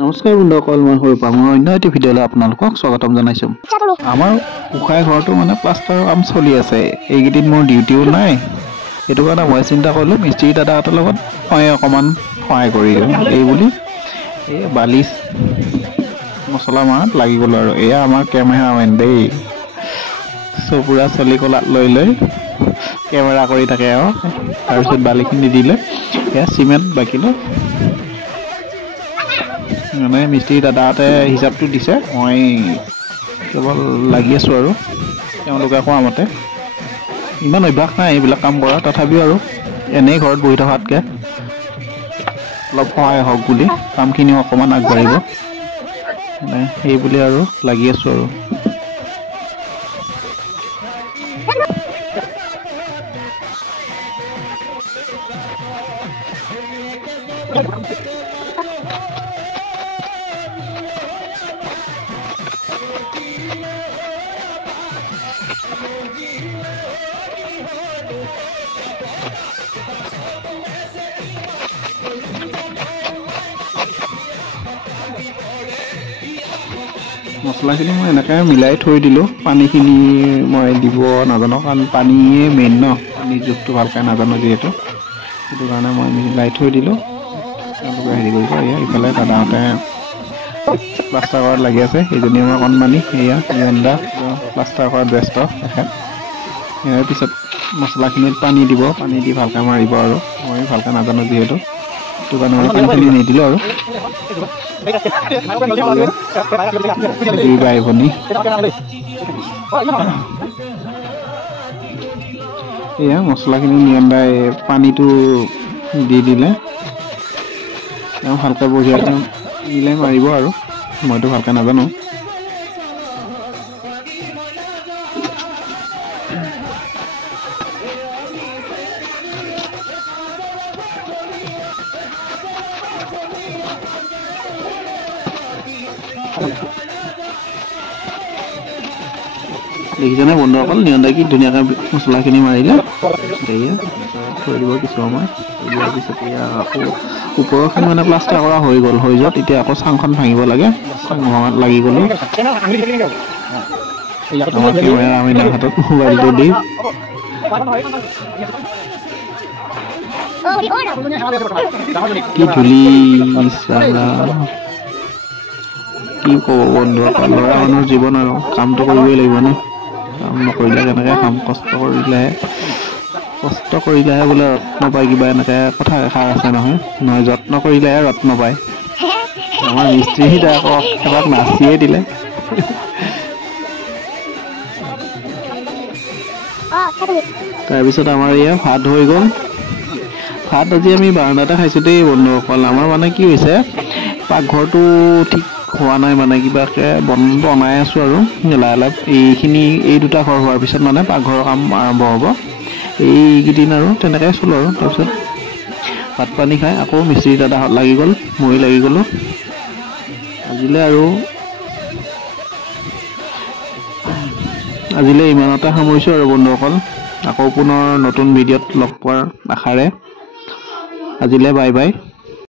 নমস্কাৰ বন্ধুসকল, মই সৰুপামৰ অন্য এটি ভিডিঅ'লৈ আপোনালোকক স্বাগতম জনাইছোঁ। আমাৰ গোসাঁই ঘৰটো মানে প্লাষ্টাৰৰ কাম চলি আছে। এইকেইদিন মোৰ ডিউটিও নাই, সেইটো কাৰণে মই চিন্তা কৰিলোঁ মিস্ত্ৰী দাদাহঁতৰ লগত মই অকণমান সহায় কৰি দিওঁ। এই বুলি এই বালি মছলা মাৰাত লাগি গ'লোঁ আৰু এয়া আমাৰ কেমেৰামেন দেই, চপুৰা চলি কলাত লৈ কেমেৰা কৰি থাকে আৰু তাৰপিছত বালিখিনি দিলে এয়া চিমেণ্ট বাকিলৈ মানে মিস্ত্ৰী দাদাহঁতে হিচাপটো দিছে, মই কেৱল লাগি আছোঁ আৰু তেওঁলোকে কোৱা মতে। ইমান অভ্যাস নাই এইবিলাক কাম কৰা, তথাপিও আৰু এনেই ঘৰত বহি থকাতকৈ অলপ সহায় হওক বুলি কামখিনিও অকণমান আগবাঢ়িব মানে সেই বুলি আৰু লাগি আছোঁ আৰু। মছলাখিনি মই এনেকৈ মিলাই থৈ দিলোঁ। পানীখিনি মই দিব নাজানো, কাৰণ পানীয়ে মেইন ন, পানীৰ জোখটো ভালকৈ নাজানো যিহেতু, সেইটো কাৰণে মই মিলাই থৈ দিলোঁ। তেওঁলোকে হেৰি কৰিব। এয়া ইফালে দাদাহঁতে প্লাষ্টাৰ কৰাত লাগি আছে, সেইজনী আমাৰ কণমানি এয়া নিয়ন্দা প্লাষ্টাৰ কৰাত ব্যস্ত তেখেত। ইয়াৰ পিছত মছলাখিনিত পানী দিব, পানী দি ভালকৈ মাৰিব আৰু মই ভালকৈ নাজানো যিহেতু, সেইটো কাৰণে মই পানীখিনি নিদিলোঁ আৰু। দুই বাই ভনী এয়া মছলাখিনি নিয়ন্দাই পানীটো দি দিলে তেওঁ ভালকৈ বঢ়িয়াকৈ মিলাই মাৰিব আৰু মইতো ভালকৈ নাজানো। দেখিছেনে বন্ধুসকল, নিয়ন্দাই কি ধুনীয়াকৈ মছলাখিনি মাৰিলে। এয়া থৈ দিব কিছু সময়, থৈ দিয়াৰ পিছত এয়া আকৌ ওপৰৰখিনি মানে প্লাষ্টাৰ কৰা হৈ গ'ল। হৈ যোৱাত এতিয়া আকৌ চাংখন ভাঙিব লাগে, চাং ভঙাত লাগি গ'লোঁ। আমাৰ কেমেৰামেনৰ হাতত মোবাইলটো দি কি ধূলি, কি ক'ব বন্ধুসকল, ল'ৰা মানুহৰ জীৱন আৰু কামটো কৰিবই লাগিব ন। কাম নকৰিলে কেনেকৈ খাম, কষ্ট কৰিলেহে বোলে ৰত্ন পায়, কিবা এনেকৈ কথা এষাৰ আছে নহয়, যত্ন কৰিলেহে ৰত্ন পায়। আমাৰ মিস্ত্ৰীহিতে আকৌ এবাৰ নাচিয়ে দিলে। তাৰপিছত আমাৰ এয়া ভাত হৈ গ'ল। ভাত আজি আমি বাৰাণ্ডাতে খাইছোঁ দেই বন্ধুসকল। আমাৰ মানে কি হৈছে, পাকঘৰটো ঠিক হোৱা নাই, মানে কিবাকৈ বনাই আছোঁ আৰু লাহে লাহে। এই দুটা ঘৰ হোৱাৰ পিছত মানে পাকঘৰৰ কাম আৰম্ভ হ'ব। এইকেইদিন আৰু তেনেকৈ চলোঁ আৰু। তাৰপিছত ভাত পানী খাই আকৌ মিস্ত্ৰী দাদাহঁত লাগি গ'ল, মই লাগি গ'লোঁ। আজিলৈ ইমানতে সামৰিছোঁ আৰু বন্ধুসকল। আকৌ পুনৰ নতুন ভিডিঅ'ত লগ পোৱাৰ আশাৰে আজিলৈ বাই বাই।